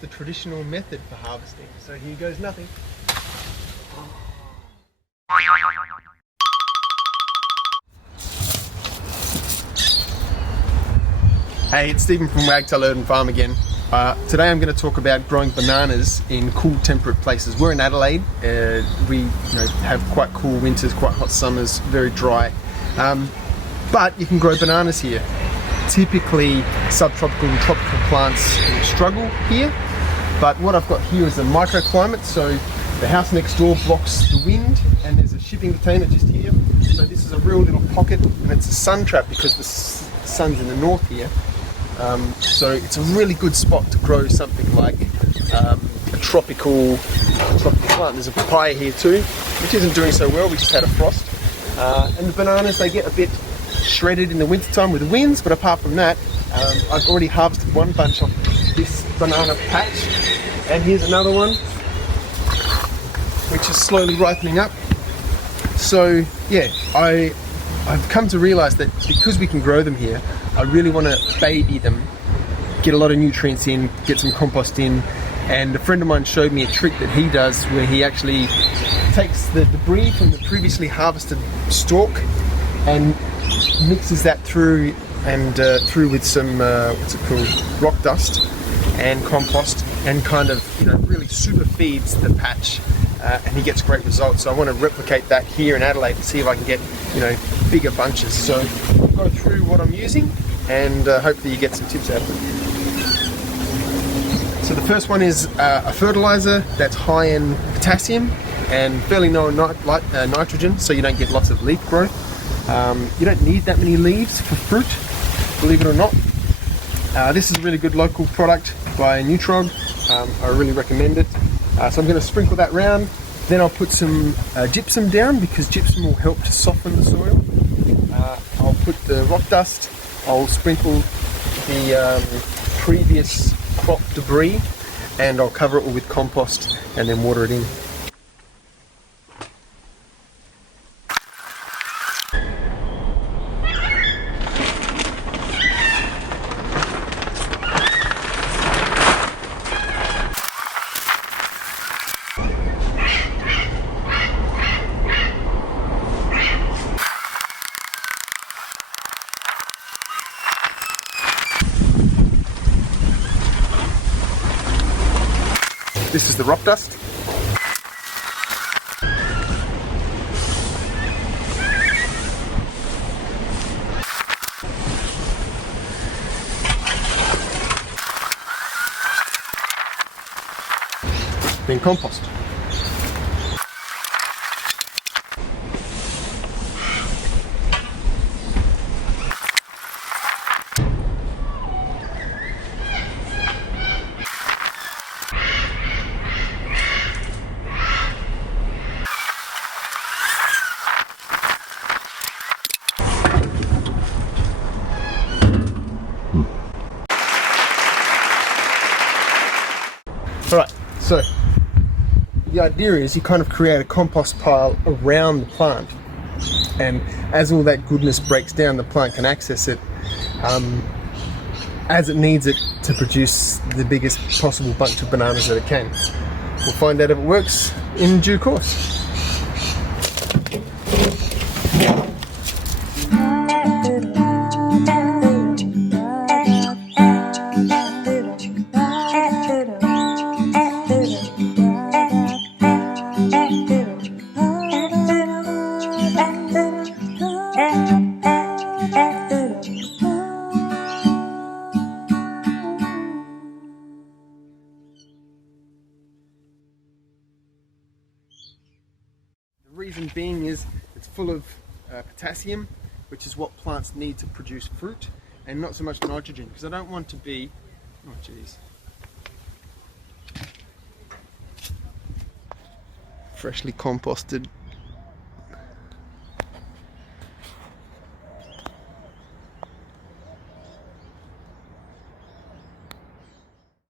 the traditional method for harvesting. So here goes nothing. Hey, it's Stephen from Wagtail Urban Farm again. Today I'm going to talk about growing bananas in cool, temperate places. We're in Adelaide. We have quite cool winters, quite hot summers, very dry. But you can grow bananas here. Typically, subtropical and tropical plants struggle here. But what I've got here is a microclimate. So the house next door blocks the wind, and there's a shipping container just here. So this is a real little pocket, and it's a sun trap because the sun's in the north here. So it's a really good spot to grow something like a tropical plant. There's a papaya here too, which isn't doing so well. We just had a frost. And the bananas, they get a bit shredded in the wintertime with the winds, but apart from that, I've already harvested one bunch off this banana patch, and here's another one, which is slowly ripening up. So yeah, I've come to realize that because we can grow them here, I really want to baby them, get a lot of nutrients in, get some compost in. And a friend of mine showed me a trick that he does where he actually takes the debris from the previously harvested stalk and mixes that through with some what's it called, rock dust and compost, and kind of really super feeds the patch, and he gets great results. So I want to replicate that here in Adelaide and see if I can get bigger bunches. So I'll go through what I'm using and hopefully you get some tips out of it. So the first one is a fertilizer that's high in potassium and fairly low in nitrogen, so you don't get lots of leaf growth. You don't need that many leaves for fruit, believe it or not. This is a really good local product by Nutrog. I really recommend it. So I'm going to sprinkle that round. Then I'll put some gypsum down because gypsum will help to soften the soil. I'll put the rock dust. I'll sprinkle the previous crop debris, and I'll cover it all with compost and then water it in. This is the rock dust. Then compost. Alright, so the idea is you kind of create a compost pile around the plant, and as all that goodness breaks down, the plant can access it as it needs it to produce the biggest possible bunch of bananas that it can. We'll find out if it works in due course. The reason being is it's full of potassium, which is what plants need to produce fruit, and not so much nitrogen, because I don't want to be, oh geez, freshly composted